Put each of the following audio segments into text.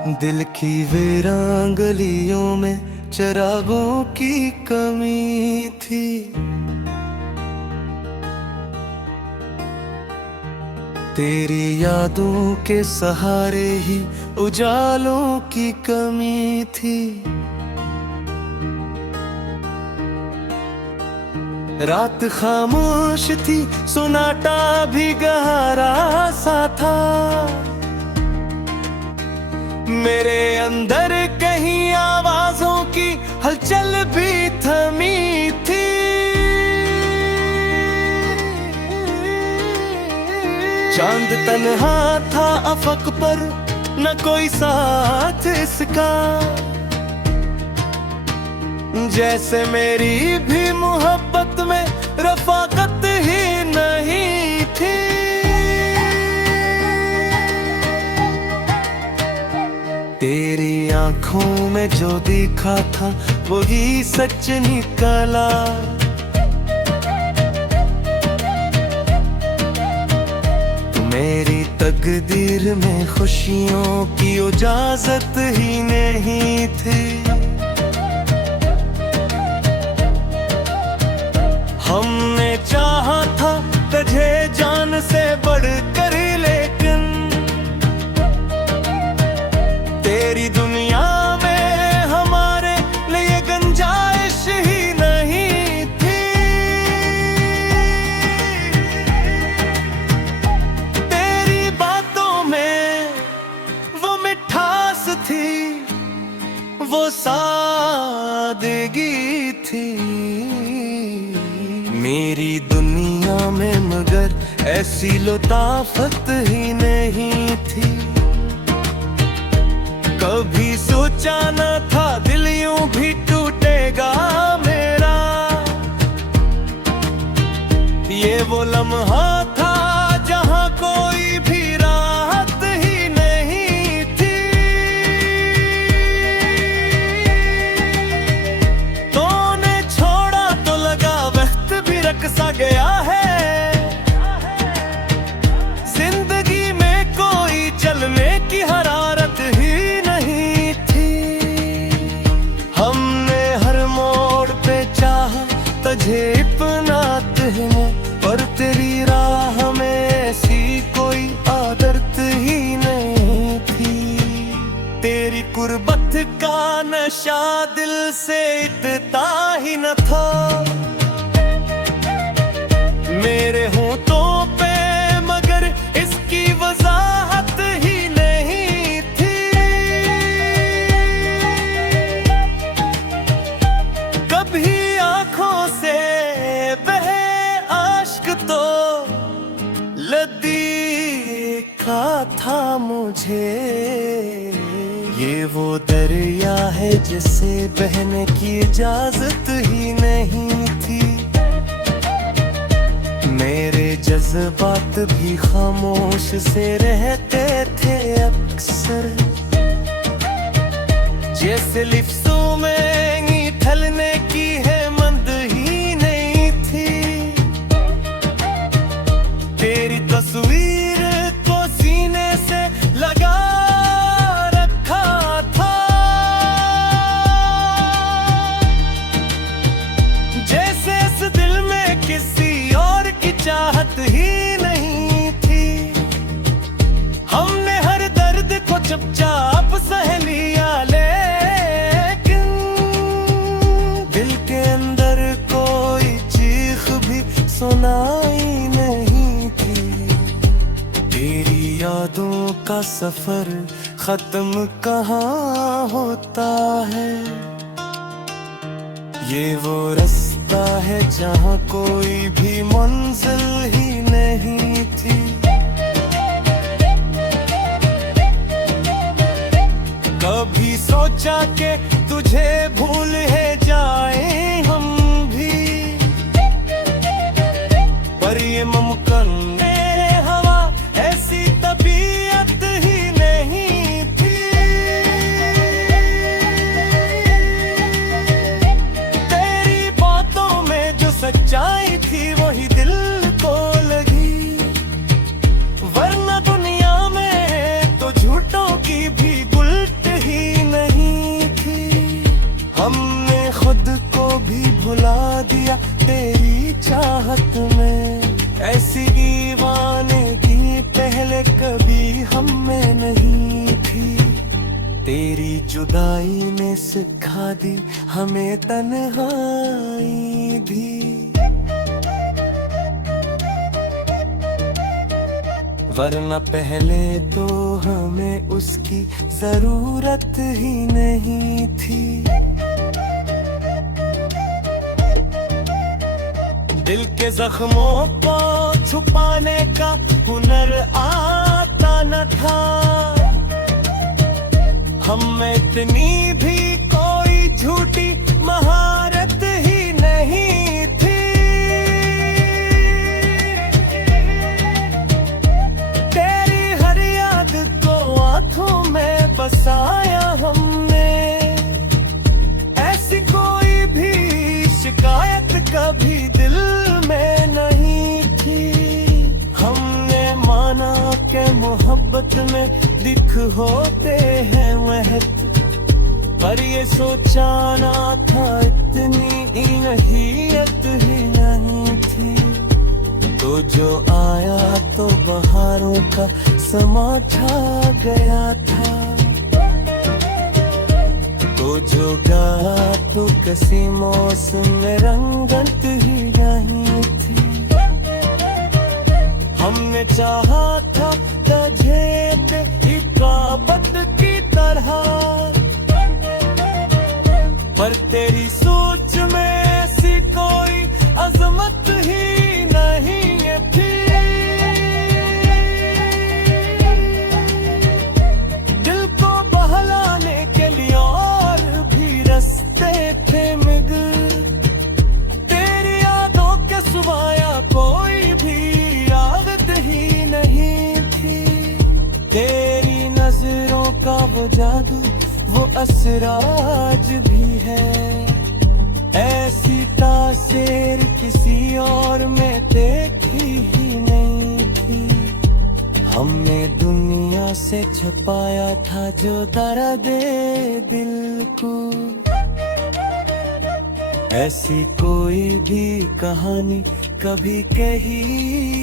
दिल की वीरान गलियों में चिरागों की कमी थी। तेरी यादों के सहारे ही उजालों की कमी थी। रात खामोश थी, सुनाटा भी गहरा सा था। मेरे अंदर कहीं आवाजों की हलचल भी थमी थी। चांद तन्हा था अफक पर, न कोई साथ इसका। जैसे मेरी भी मोहब्बत में रफाकत ही नहीं थी। तेरी आंखों में जो दिखा था वही सच निकला। मेरी तकदीर में खुशियों की इजाजत ही नहीं थी। हमने चाहा था तुझे जान से बढ़कर, लेकिन तेरी दुनिया में हमारे लिए गुंजाइश ही नहीं थी। तेरी बातों में वो मिठास थी, वो सादगी थी। मेरी दुनिया में मगर ऐसी लताफत ही नहीं थी। कभी सोचा न था दिल यूं भी टूटेगा मेरा। ये वो लम्हा था जहां कोई भी राहत ही नहीं थी। तूने छोड़ा तो लगा वक्त भी रख सा गया है। जिंदगी में कोई चलने की हरारत ही नहीं थी। हमने हर मोड़ पे चाहा तुझे अपनाते हैं, पर तेरी राह में ऐसी कोई आदत ही नहीं थी। तेरी कुर्बत का नशा दिल से इतना ही न था। मेरे होठों पे मगर इसकी वजाहत ही नहीं थी। कभी आंखों से बहे आश्क तो देखा था मुझे। ये वो दरिया है जिसे बहने की इजाजत ही नहीं थी। मेरे जज्बात भी खामोश से रहते थे अक्सर। जैसे लिफ्ज़ों में ढलने की है मंद ही नहीं थी। तेरी तस्वीर को सीने से लगा रखा था। जैसे इस दिल में किसी और की चाहत ही नहीं थी। हमने हर दर्द को चुपचाप सह लिया, लेकिन दिल के अंदर कोई चीख भी सुनाई नहीं थी। तेरी यादों का सफर खत्म कहाँ होता है। ये वो रास्ता है जहाँ कोई भी मंजिल ही नहीं थी। कभी सोचा कि तुझे भूल है जाए हम भी, पर ये मुमकिन है हवा ऐसी तबीयत ही नहीं थी। तेरी बातों में जो सच्चाई थी वही दिल को लगी, वरना दुनिया में तो झूठों की भी गुल में नहीं थी। तेरी जुदाई ने सिखा दी हमें तन्हाई भी। वरना पहले तो हमें उसकी जरूरत ही नहीं थी। दिल के जख्मों को छुपाने का हुनर आता न था। हम में इतनी भी कोई झूठी महारत ही नहीं थी। तेरी हर याद को आंखों में बसाया हमने। ऐसी कोई भी शिकायत कभी दिल में नहीं थी। हमने माना कि मोहब्बत में दिख होते हैं महक, पर ये सोचा ना था इतनी अहमियत ही नहीं थी। तो जो आया तो बहारों का समा छा गया था। तो जो गया तो किसी मौसम में रंगत ही नहीं थी। हमने चाहा था तुझे इकाबत की तरह, पर तेरी सोच में ऐसी कोई अजमत ही नहीं थी। दिल को बहलाने के लिए और भी रास्ते थे मगर तेरी यादों के सिवाया कोई भी आदत ही नहीं थी। तेरी नजरों का वो जादू वो असर आज भी है। ऐसी तासीर किसी और में देखी ही नहीं थी। हमने दुनिया से छुपाया था जो दर्द दिल को। ऐसी कोई भी कहानी कभी कही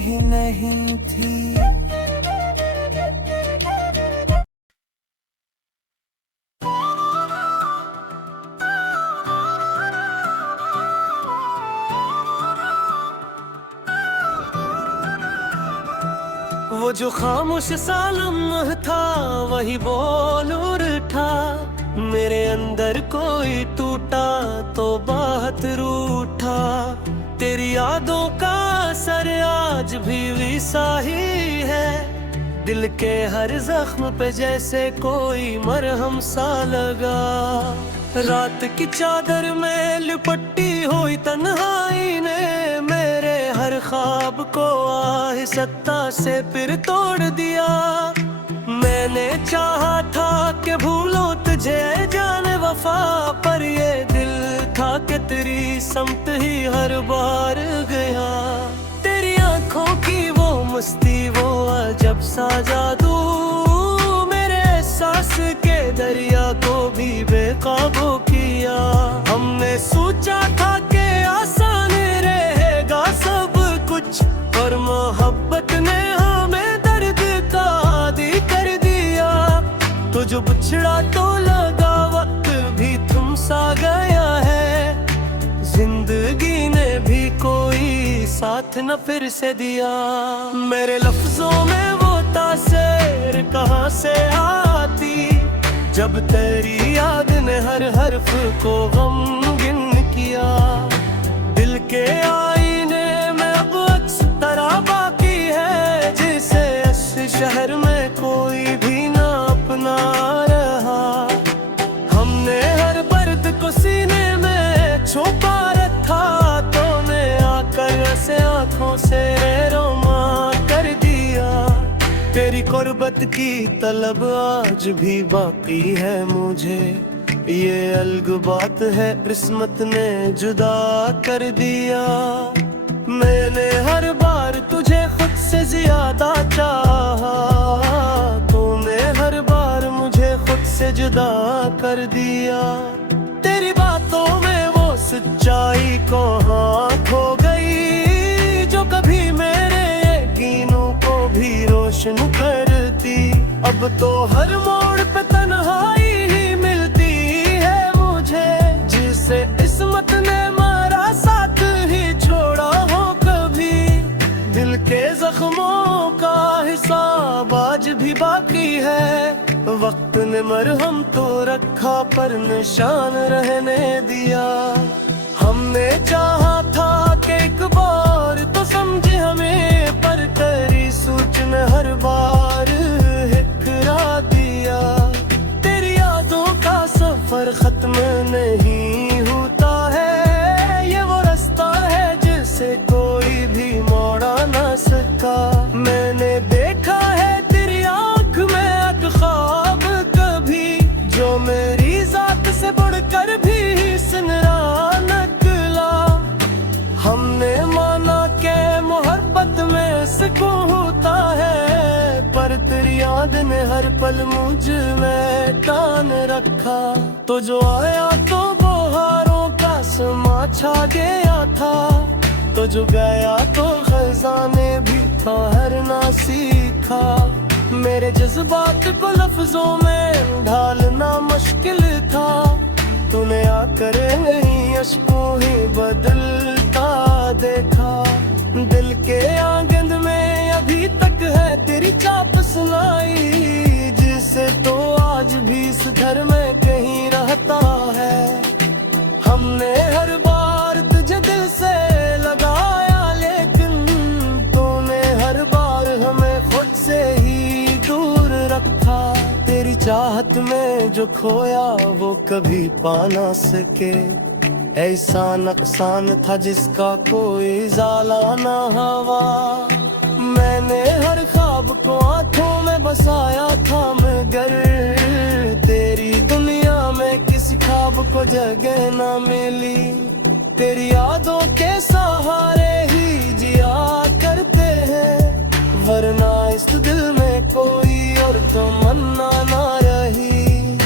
ही नहीं थी। वो जो खामोश सालम था वही बोल उठा। मेरे अंदर कोई टूटा तो बात रूठा। तेरी यादों का असर आज भी वैसा ही है। दिल के हर जख्म पे जैसे कोई मरहम सा लगा। रात की चादर में लिपटी हुई तन्हाई ने मेरे हर ख्वाब को आहिस्ता से फिर तोड़ दिया। मैंने चाहा था कि भूलो तुझे जाने वफा, पर ये दिल था कि तेरी समत ही हर बार गया। तेरी आंखों की वो मस्ती वो अजब सा जादू मेरे एहसास के दरिया को भी बेकाबू किया। हमने सोचा था कि आसान रहेगा सब कुछ, पर मोहब्बत ने हमें दर्द का आदी कर दिया। तो जो बिछड़ा तो लगा वक्त भी थम सा गया है। जिंदगी ने भी कोई साथ न फिर से दिया। मेरे लफ्जों में वो तासीर कहाँ से आती जब तेरी याद ने हर हर्फ को गमगीन किया। दिल के आईने में अब अक्स तरह बाकी है, जिसे इस शहर में कोई भी ना अपना रहा। हमने हर दर्द को सीने में छुपा रखा, तो ने आकर ऐसे आंखों से रोमा कर दिया। तेरी कुर्बत की तलब आज भी बाकी है मुझे। ये अलग बात है किस्मत ने जुदा कर दिया। मैंने हर बार तुझे खुद से ज्यादा चाहा, तूने हर बार मुझे खुद से जुदा कर दिया। तेरी बातों में वो सच्चाई को हाँ खो गई, जो कभी मेरे यकीनों को भी रोशन करती। अब तो हर मोड़ पे तन्हाई ही मिलती है मुझे, जिसे किस्मत ने मारा साथ ही छोड़ा हो कभी। दिल के जख्मों का हिसाब आज भी बाकी है, वक्त ने मरहम तो रखा पर निशान रहने दिया। हमने चाहा था कि एक बार तो समझे हमें, पर तेरी सोच ने हर बार हिकरा दिया। तेरी यादों का सफर खत्म नहीं होता है, ये वो रास्ता है जिसे कोई भी मोड़ा ना सका। मैंने देखा है तेरी आंख में एक ख्वाब कभी, जो मेरी जात से बढ़कर भी सुनरा निकला। हमने माना के मोहब्बत में सुकून होता है, पर तेरी याद ने हर पल मुझ में टान रखा। तो जो आया तो बहारों का समा छा गया था, तो जो गया तो खजाने भी ठहरना सीखा। मेरे जज्बात को लफ्जों में ढालना मुश्किल था, तूने आकर नहीं अश्कों ही बदलता देखा। दिल के आंगन में अभी तक है तेरी चाप सुनाई, जिसे तो आज भी इस घर में कहीं रहता है। हमने हर बार तुझे दिल से लगाया, लेकिन तूने हर बार हमें खुद से ही दूर रखा। तेरी चाहत में जो खोया वो कभी पा ना सके, ऐसा नुकसान था जिसका कोई जाला ना हवा। मैंने हर ख्वाब को आंखों में बसाया था, मगर तेरी दुनिया में किसी ख्वाब को जगह ना मिली। तेरी यादों के सहारे ही जिया करते हैं, वरना इस दिल में कोई और तमन्ना ना रही।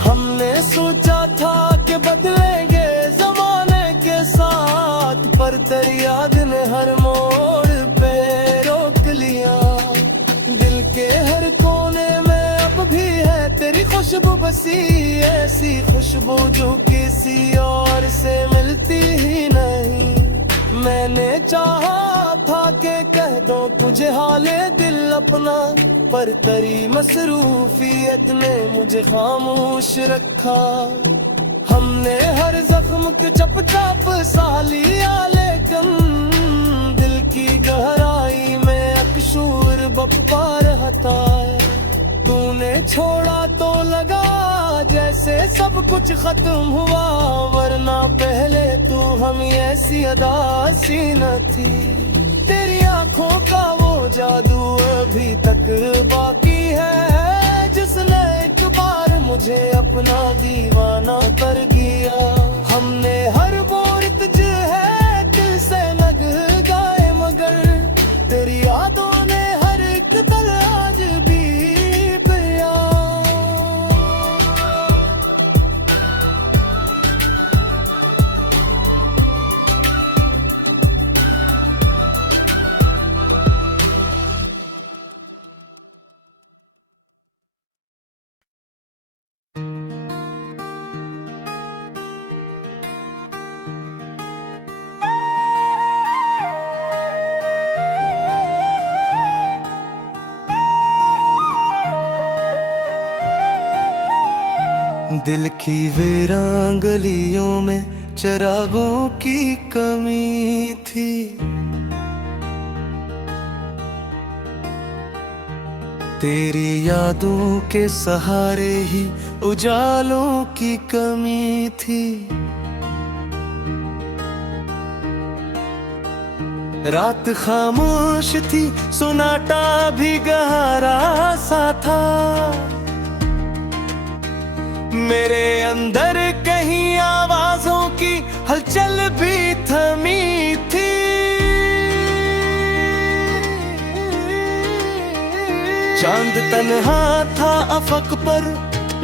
हमने सोचा था कि बदलेंगे जमाने के साथ, पर तेरी याद ने हर मोड़ पे रोक लिया। दिल के हर कोने में अब भी है तेरी खुशबू बसी, ऐसी खुशबू जो किसी और से मिलती ही नहीं। मैंने चाहा था कि कह दो तुझे हाले दिल अपना, पर तेरी मसरूफियत ने मुझे खामोश रखा। हमने हर जख्म के चपचाप सा लिया, लेकिन दिल की गहराई में अकशूर बपा रहता है। तूने छोड़ा तो लगा जैसे सब कुछ खत्म हुआ, वरना पहले तू हम ऐसी अदा सी न थी। तेरी आंखों का वो जादू अभी तक बाकी है, जिसने एक बार मुझे अपना दीवाना कर दिया। हमने हर बोर तुझ है दिल से लग गए, मगर तेरी यादों ने हर एक पल आज भी पिया। दिल की वीरान गलियों में चिरागों की कमी थी, तेरी यादों के सहारे ही उजालों की कमी थी। रात खामोश थी, सुनाटा भी गहरा सा था, मेरे अंदर कहीं आवाजों की हलचल भी थमी थी। चांद तन्हा था अफक पर,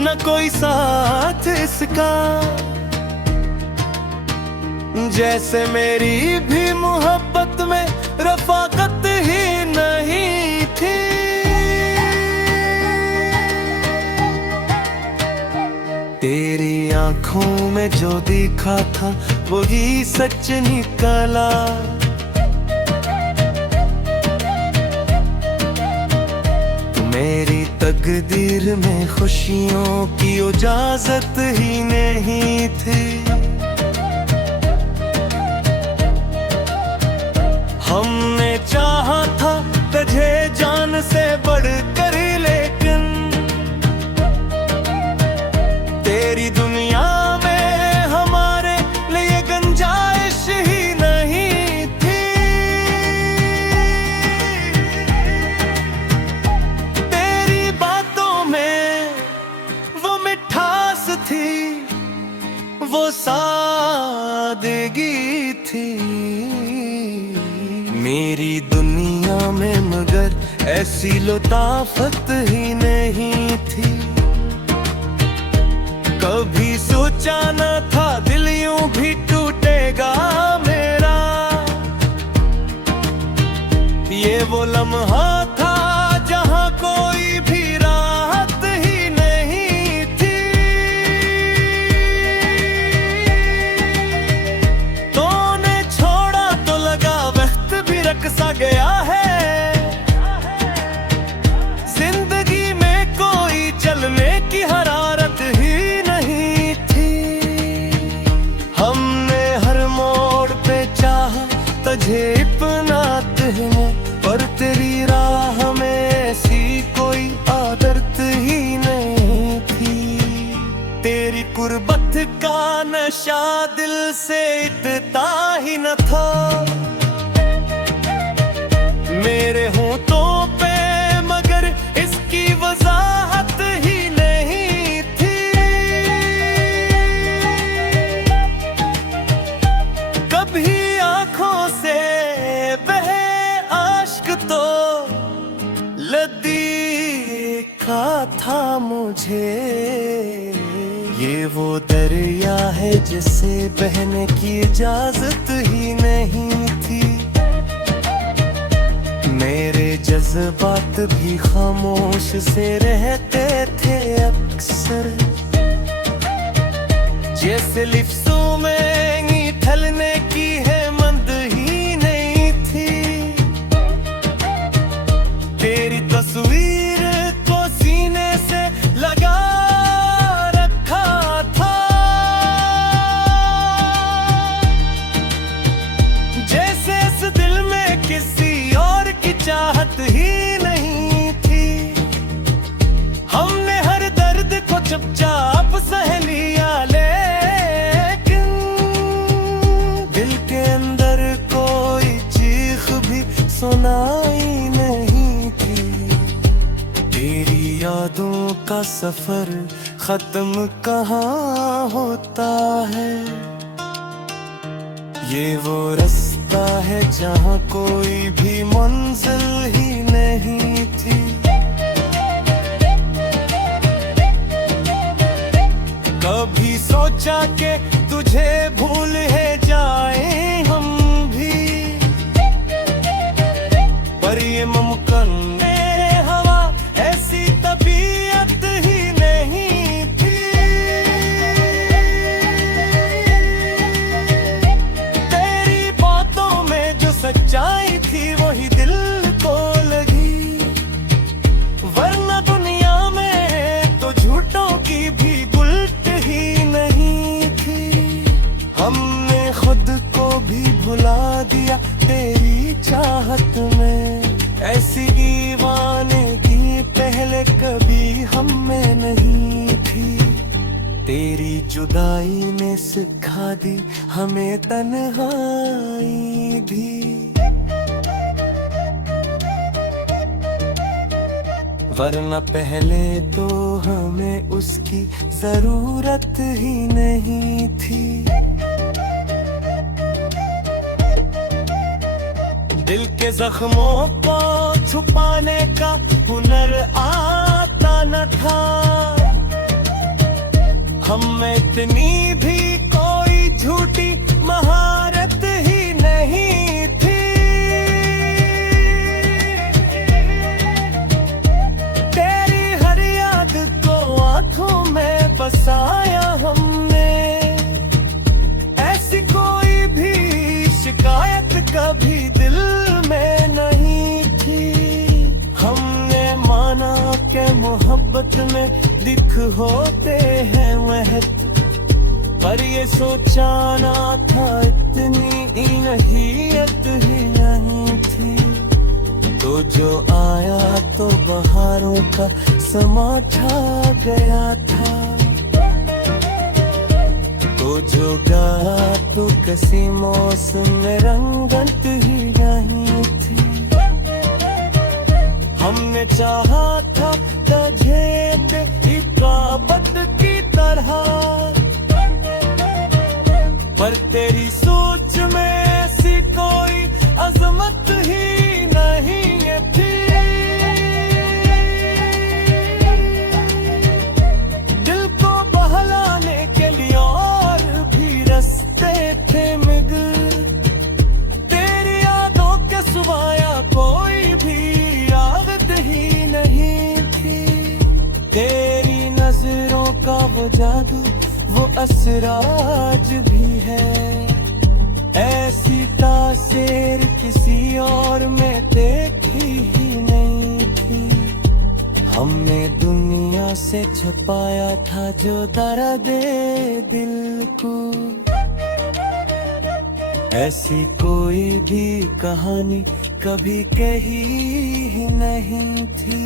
न कोई साथ इसका, जैसे मेरी भी मोहब्बत में रफाकत ही नहीं थी। आंखों में जो दिखा था वही सच निकला। मेरी तकदीर में खुशियों की इजाजत ही नहीं थी। हमने चाहा था तुझे जान से बढ़कर, लेकिन तेरी दुनिया में हमारे लिए गुंजाइश ही नहीं थी। तेरी बातों में वो मिठास थी, वो सादगी थी। मेरी दुनिया में मगर ऐसी लताफत ही नहीं थी। कभी सोचा न था दिल यूं भी टूटेगा मेरा। ये वो लम्हा था जहां कोई भी राहत ही नहीं थी। तूने छोड़ा तो लगा वक्त भी रकसा गया है। जिंदगी में कोई चलने की हरारत ही नहीं थी। हमने हर मोड़ पे चाहा तुझे अपनाते हैं, पर तेरी राह में ऐसी कोई आदत ही नहीं थी। तेरी कुर्बत का नशा दिल से इतना ही न था। मेरे होठों पे मगर इसकी वजाहत ही नहीं थी। कभी आंखों से बहे आश्क तो देखा था मुझे। ये वो दरिया है जिसे बहने की इजाजत ही नहीं थी। मेरे जज्बात भी खामोश से रहते थे अक्सर। जैसे लिफ्ज़ों में ढलने की है मंद ही नहीं थी। तेरी तस्वीर को सीने से लगा रखा था। जैसे इस दिल में किसी और की चाहत ही नहीं थी। हमने हर दर्द को चुपचाप सह लिया, लेकिन दिल के अंदर कोई चीख भी सुनाई नहीं थी। तेरी यादों का सफर खत्म कहाँ होता है। ये वो रास्ता है जहाँ कोई भी मंजिल ही नहीं थी। कभी सोचा कि तुझे भूल है जाए हम भी, पर ये मुमकिन मेरे हवा ऐसी तबीयत ही नहीं थी। तेरी बातों में जो सच्चाई थी वही दिल को लगी, वरना दुनिया में तो झूठों की भी गुल्ट ही नहीं थी। हमने खुद को भी भुला दिया तेरी चाहत में। ऐसी दीवानगी पहले कभी हम में नहीं थी। तेरी जुदाई ने सिखा दी हमें तन्हाई भी। वरना पहले तो हमें उसकी जरूरत ही नहीं थी। दिल के जख्मों को छुपाने का हुनर आता न था। हम में इतनी भी कोई झूठी महारत ही नहीं थी। तेरी हर याद को आंखों में बसाया हमने। मोहब्बत में दिख होते हैं महक, पर ये सोचा ना था इतनी नहीयत ही नहीं थी। तो जो आया तो बहारों का समा छा गया था, तो जो गा तो किसी मौसम में रंगत ही नहीं थी। हमने चाहा था तझेत इकाबत की तरह, पर तेरी सोच में ऐसी कोई अजमत ही नहीं थी। दिल को बहलाने के लिए और भी रास्ते थे मगर तेरी यादों के सिवाया कोई भी आदत ही नहीं थी। तेरी नजरों का वो जादू, वो असराज भी है, ऐसी तासीर किसी और में देखी ही नहीं थी। हमने दुनिया से छुपाया था जो दर्द दिल को, ऐसी कोई भी कहानी कभी कही ही नहीं थी।